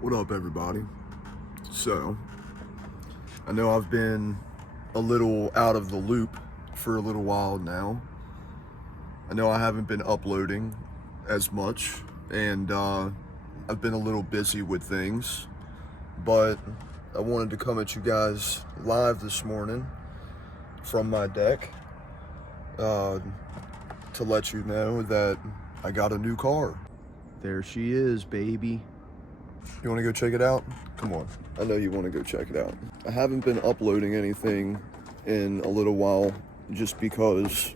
What up, everybody? So, I know I've been a little out of the loop for a little while now. I know I haven't been uploading as much, and I've been a little busy with things, but I wanted to come at you guys live this morning from my deck to let you know that I got a new car. There she is, baby. You want to go check it out? Come on. I know you want to go check it out. I haven't been uploading anything in a little while just because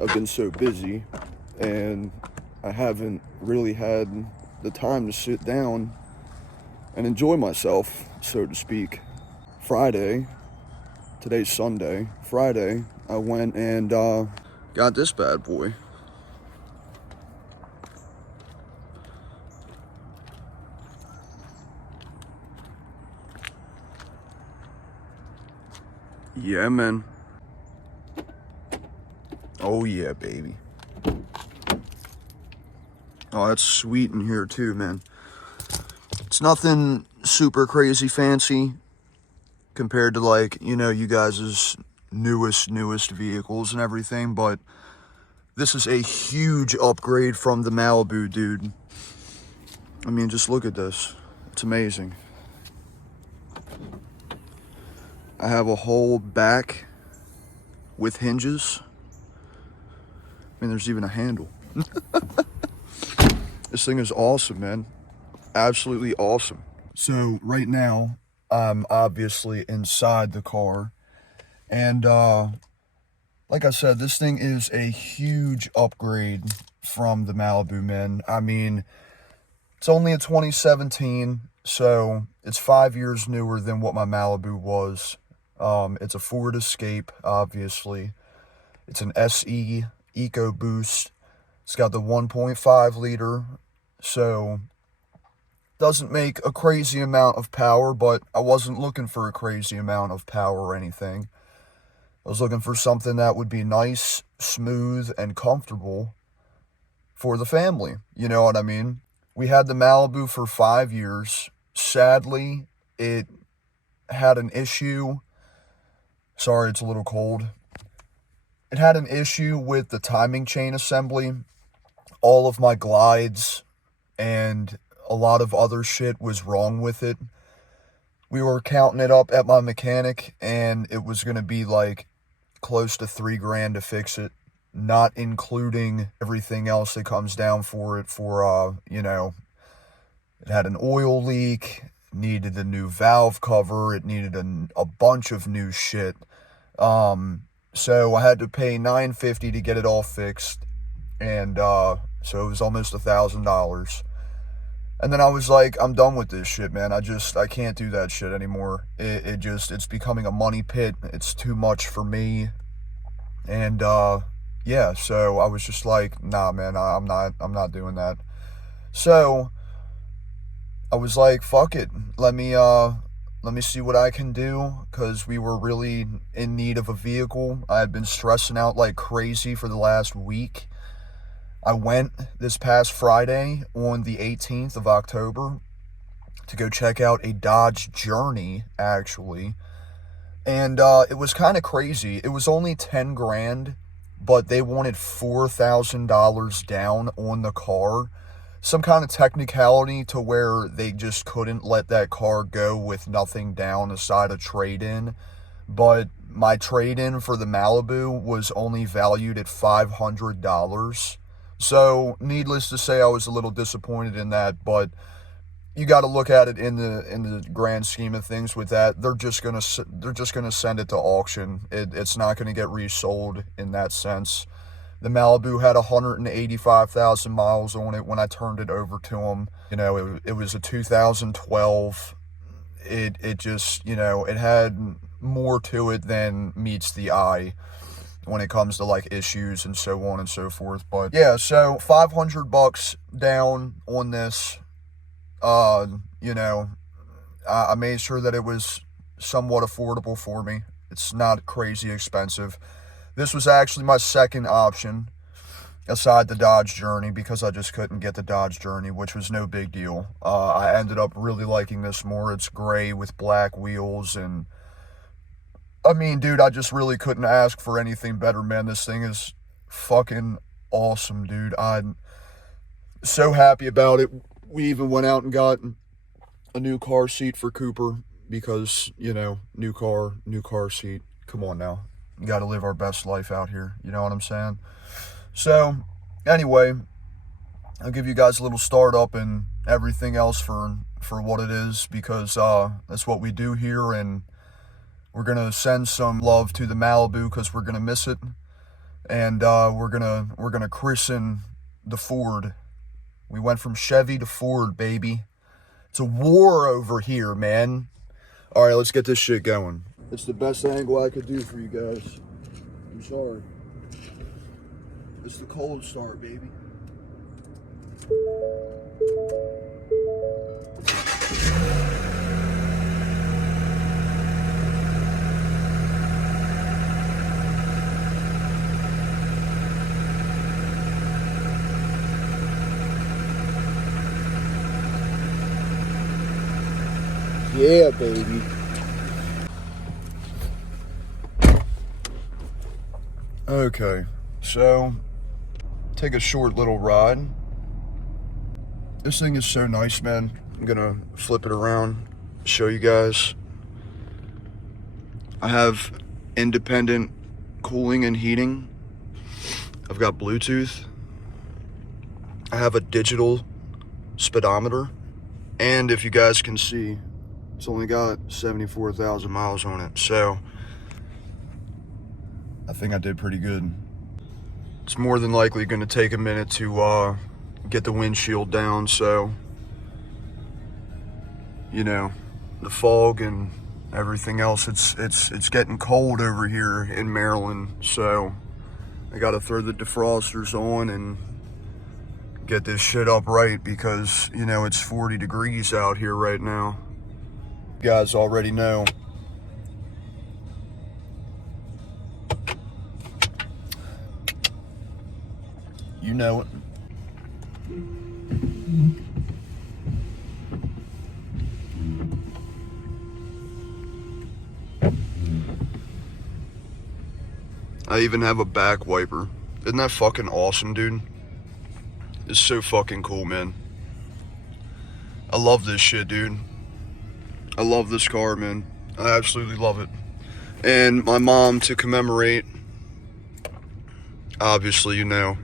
I've been so busy and I haven't really had the time to sit down and enjoy myself, so to speak. Friday, today's Sunday, Friday, I went and got this bad boy. Yeah, man. Oh yeah, baby. Oh, that's sweet in here too, man. It's nothing super crazy fancy compared to, like, you know, you guys' newest vehicles and everything, but this is a huge upgrade from the Malibu, dude. I mean, just look at this. It's amazing. I have a whole back with hinges. I mean, there's even a handle. This thing is awesome, man. Absolutely awesome. So right now, I'm obviously inside the car. And like I said, this thing is a huge upgrade from the Malibu, man. I mean, it's only a 2017, so it's 5 years newer than what my Malibu was. It's a Ford Escape, obviously. It's an SE EcoBoost. It's got the 1.5 liter, so doesn't make a crazy amount of power, but I wasn't looking for a crazy amount of power or anything. I was looking for something that would be nice, smooth, and comfortable for the family. You know what I mean? We had the Malibu for 5 years. Sadly, it had an issue. Sorry, it's a little cold. It had an issue with the timing chain assembly. All of my glides and a lot of other shit was wrong with it. We were counting it up at my mechanic, and it was going to be like close to $3,000 to fix it, not including everything else that comes down for it for, you know, it had an oil leak, needed a new valve cover, it needed a bunch of new shit. So I had to pay $950 to get it all fixed, and so it was almost $1,000. And then I was like, I'm done with this shit, man. I can't do that shit anymore. It's becoming a money pit. It's too much for me. And yeah, so I was just like, nah, man, I'm not doing that. So I was like, fuck it. Let me see what I can do, because we were really in need of a vehicle. I had been stressing out like crazy for the last week. I went this past Friday on the 18th of October to go check out a Dodge Journey, actually. And it was kind of crazy. It was only $10,000, but they wanted $4,000 down on the car. Some kind of technicality to where they just couldn't let that car go with nothing down aside a trade-in. But my trade-in for the Malibu was only valued at $500. So, needless to say, I was a little disappointed in that, but you got to look at it in the grand scheme of things with that. They're just gonna send it to auction. It's not gonna get resold in that sense. The Malibu had 185,000 miles on it when I turned it over to them. You know, it was a 2012. It just, you know, it had more to it than meets the eye when it comes to like issues and so on and so forth. But yeah, so $500 down on this. You know, I made sure that it was somewhat affordable for me. It's not crazy expensive. This was actually my second option. aside the Dodge Journey, because I just couldn't get the Dodge Journey, which was no big deal. I ended up really liking this more. It's gray with black wheels, and I mean, dude, I just really couldn't ask for anything better, man. This thing is fucking awesome, dude. I'm so happy about it. We even went out and got a new car seat for Cooper because, you know, new car seat. Come on now. You got to live our best life out here. You know what I'm saying? So, anyway, I'll give you guys a little startup and everything else for what it is, because that's what we do here, and we're going to send some love to the Malibu because we're going to miss it. And we're gonna christen the Ford. We went from Chevy to Ford, baby. It's a war over here, man. All right, let's get this shit going. It's the best angle I could do for you guys. I'm sorry. It's the cold start, baby. Yeah, baby. Okay, so take a short little ride. This thing is so nice, man. I'm gonna flip it around, show you guys. I have independent cooling and heating. I've got Bluetooth. I have a digital speedometer. And if you guys can see, it's only got 74,000 miles on it. So I think I did pretty good. It's more than likely going to take a minute to get the windshield down. So, you know, the fog and everything else, it's getting cold over here in Maryland. So I got to throw the defrosters on and get this shit up right, because, you know, it's 40 degrees out here right now. You guys already know. You know it. I even have a back wiper. Isn't that fucking awesome, dude? It's so fucking cool, man. I love this shit, dude. I love this car, man. I absolutely love it. And my mom, to commemorate, obviously, you know,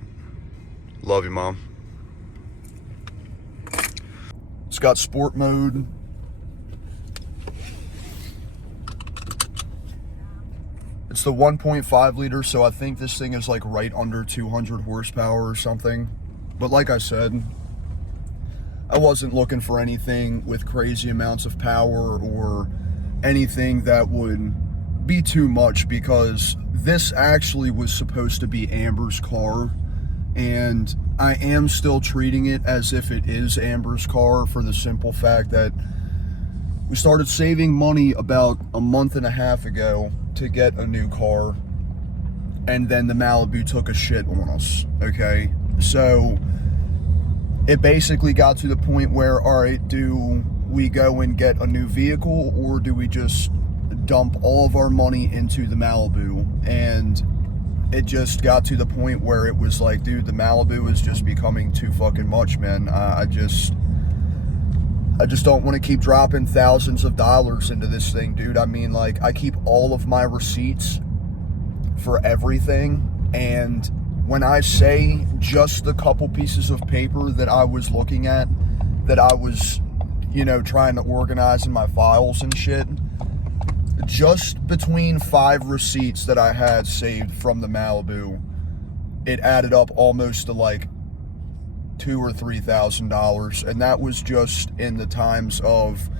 love you, Mom. It's got sport mode. It's the 1.5 liter, so I think this thing is like right under 200 horsepower or something. But like I said, I wasn't looking for anything with crazy amounts of power or anything that would be too much, because this actually was supposed to be Amber's car, and I am still treating it as if it is Amber's car, for the simple fact that we started saving money about a month and a half ago to get a new car, and then the Malibu took a shit on us, okay? So it basically got to the point where, all right, do we go and get a new vehicle, or do we just dump all of our money into the Malibu? And it just got to the point where it was like, dude, the Malibu is just becoming too fucking much, man. I just don't want to keep dropping thousands of dollars into this thing, dude. I mean, like, I keep all of my receipts for everything, and when I say just the couple pieces of paper that I was looking at, that I was, you know, trying to organize in my files and shit, just between 5 receipts that I had saved from the Malibu, it added up almost to like $2,000 or $3,000, and that was just in the times of,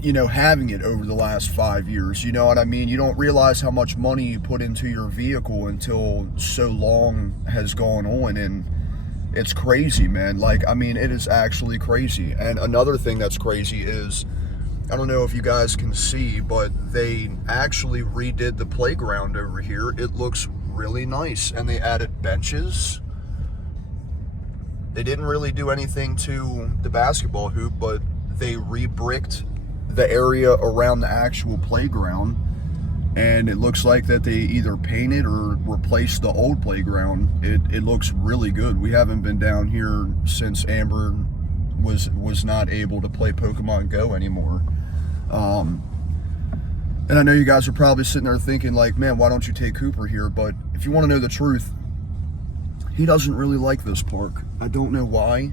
you know, having it over the last 5 years. You know what I mean? You don't realize how much money you put into your vehicle until so long has gone on, and it's crazy, man. Like, I mean, it is actually crazy. And another thing that's crazy is, I don't know if you guys can see, but they actually redid the playground over here. It looks really nice. And they added benches. They didn't really do anything to the basketball hoop, but they re-bricked the area around the actual playground. And it looks like that they either painted or replaced the old playground. It looks really good. We haven't been down here since Amber was not able to play Pokemon Go anymore. And I know you guys are probably sitting there thinking like, man, why don't you take Cooper here? But if you want to know the truth, he doesn't really like this park. I don't know why,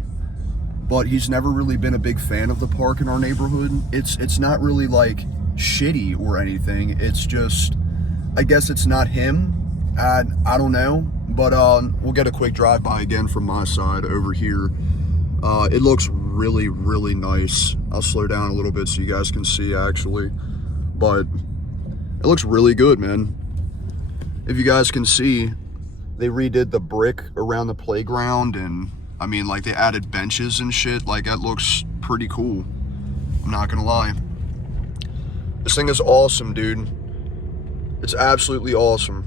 but he's never really been a big fan of the park in our neighborhood. It's not really like shitty or anything. It's just, I guess it's not him. I don't know, but we'll get a quick drive by again from my side over here. It looks really, really nice. I'll slow down a little bit so you guys can see actually, but it looks really good, man. If you guys can see, they redid the brick around the playground, and I mean, like, they added benches and shit. Like, that looks pretty cool. I'm not gonna lie. This thing is awesome, dude. It's absolutely awesome.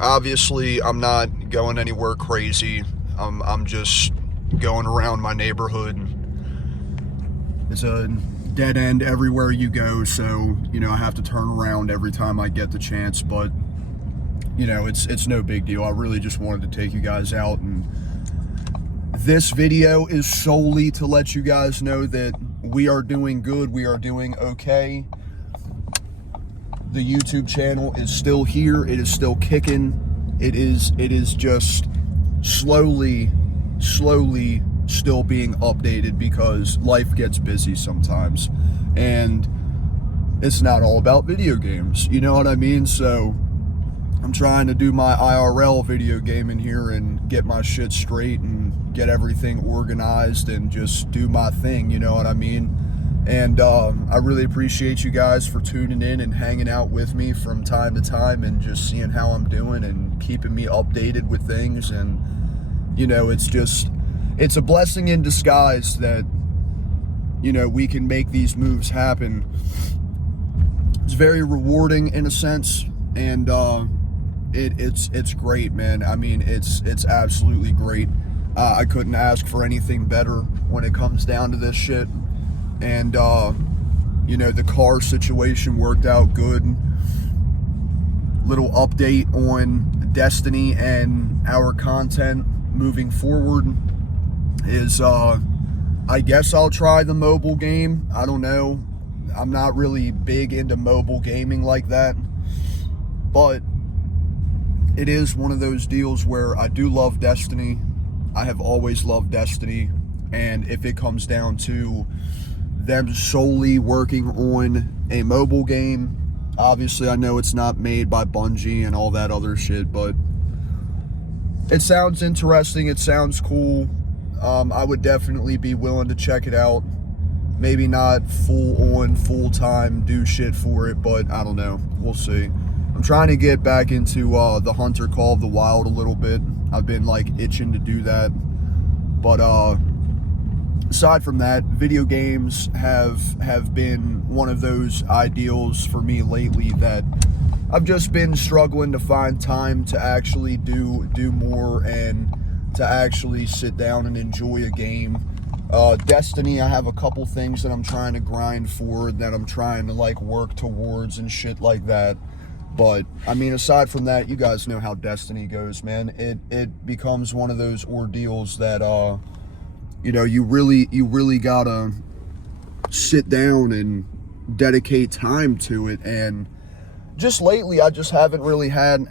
Obviously, I'm not going anywhere crazy. I'm just going around my neighborhood. It's a dead end everywhere you go, so, you know, I have to turn around every time I get the chance, but, you know, it's no big deal. I really just wanted to take you guys out, and this video is solely to let you guys know that we are doing good. We are doing okay. The YouTube channel is still here. It is still kicking. It is just slowly still being updated because life gets busy sometimes. And it's not all about video games. You know what I mean? So I'm trying to do my IRL video game in here and get my shit straight and get everything organized and just do my thing, you know what I mean? And I really appreciate you guys for tuning in and hanging out with me from time to time and just seeing how I'm doing and keeping me updated with things. And, you know, it's a blessing in disguise that, you know, we can make these moves happen. It's very rewarding in a sense, and it's great, man. I mean, it's absolutely great. I couldn't ask for anything better when it comes down to this shit. And you know, the car situation worked out good. Little update on Destiny and our content moving forward is I guess I'll try the mobile game. I don't know. I'm not really big into mobile gaming like that, but it is one of those deals where I do love Destiny. I have always loved Destiny, and if it comes down to them solely working on a mobile game, obviously I know it's not made by Bungie and all that other shit, but it sounds interesting. It sounds cool. I would definitely be willing to check it out. Maybe not full-time do shit for it, but I don't know. We'll see. I'm trying to get back into the Hunter Call of the Wild a little bit. I've been like itching to do that. But aside from that, video games have been one of those ideals for me lately that I've just been struggling to find time to actually do more and to actually sit down and enjoy a game. Destiny, I have a couple things that I'm trying to grind for, that I'm trying to like work towards and shit like that. But I mean, aside from that, you guys know how Destiny goes, man. It becomes one of those ordeals that you know, you really gotta sit down and dedicate time to it. And just lately, I just haven't really had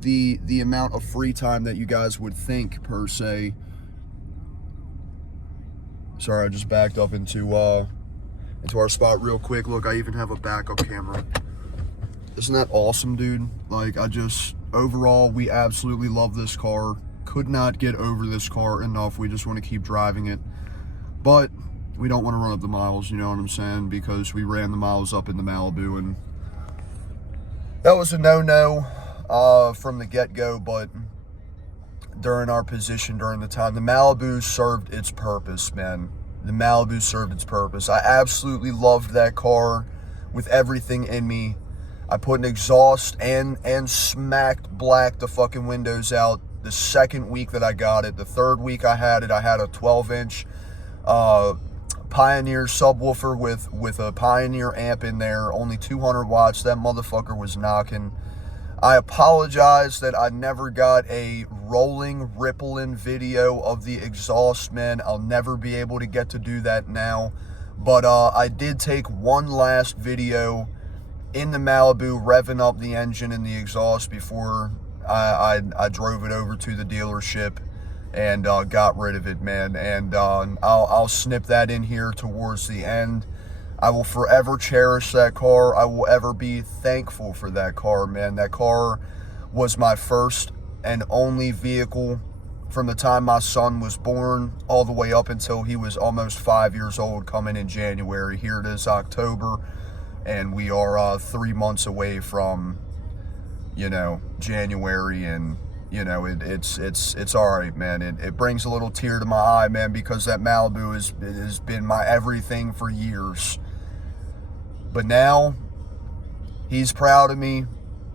the amount of free time that you guys would think, per se. Sorry, I just backed up into our spot real quick. Look, I even have a backup camera. Isn't that awesome, dude? Like, overall, we absolutely love this car. Could not get over this car enough. We just want to keep driving it. But we don't want to run up the miles, you know what I'm saying? Because we ran the miles up in the Malibu, and that was a no-no from the get-go. But during our position, during the time, the Malibu served its purpose, man. The Malibu served its purpose. I absolutely loved that car with everything in me. I put an exhaust and smacked black the fucking windows out the second week that I got it. The third week I had it, I had a 12-inch Pioneer subwoofer with a Pioneer amp in there, only 200 watts. That motherfucker was knocking. I apologize that I never got a rolling, rippling video of the exhaust, man. I'll never be able to get to do that now. But I did take one last video in the Malibu, revving up the engine and the exhaust before I drove it over to the dealership and got rid of it, man. And I'll snip that in here towards the end. I will forever cherish that car. I will ever be thankful for that car, man. That car was my first and only vehicle from the time my son was born all the way up until he was almost 5 years old, coming in January. Here it is, October, and we are 3 months away from, you know, January, and you know, it's all right, man. It brings a little tear to my eye, man, because that Malibu has been my everything for years. But now, he's proud of me.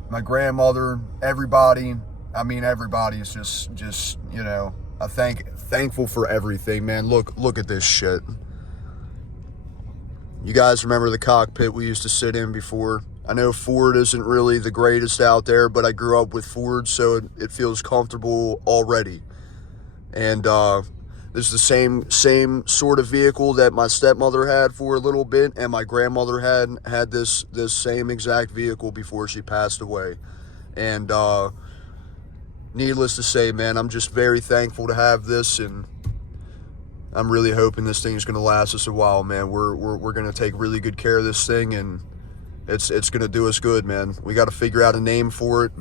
My grandmother, everybody. I mean, everybody is just you know, thankful for everything, man. Look at this shit. You guys remember the cockpit we used to sit in before? I know Ford isn't really the greatest out there, but I grew up with Ford, so it feels comfortable already. And this is the same sort of vehicle that my stepmother had for a little bit, and my grandmother had this same exact vehicle before she passed away. And needless to say, man, I'm just very thankful to have this, and I'm really hoping this thing is going to last us a while, man. We're going to take really good care of this thing, and it's going to do us good, man. We got to figure out a name for it,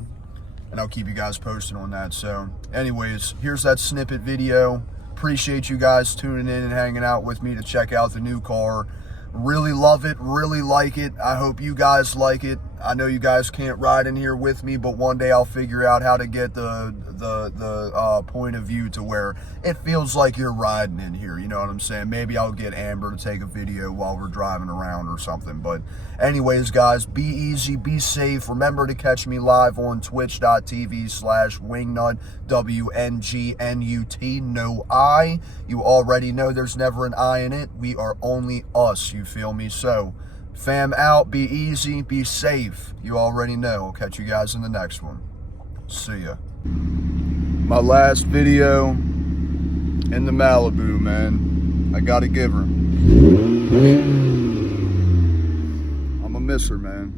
and I'll keep you guys posted on that. So anyways, here's that snippet video. Appreciate you guys tuning in and hanging out with me to check out the new car. Really love it, really like it. I hope you guys like it. I know you guys can't ride in here with me, but one day I'll figure out how to get the point of view to where it feels like you're riding in here, you know what I'm saying? Maybe I'll get Amber to take a video while we're driving around or something. But anyways, guys, be easy, be safe. Remember to catch me live on twitch.tv/wingnut, WNGNUT, no I. You already know there's never an I in it. We are only us, you feel me? So fam out, be easy, be safe. You already know. I'll catch you guys in the next one. See ya. My last video in the Malibu, man. I gotta give her. I'ma miss her, man.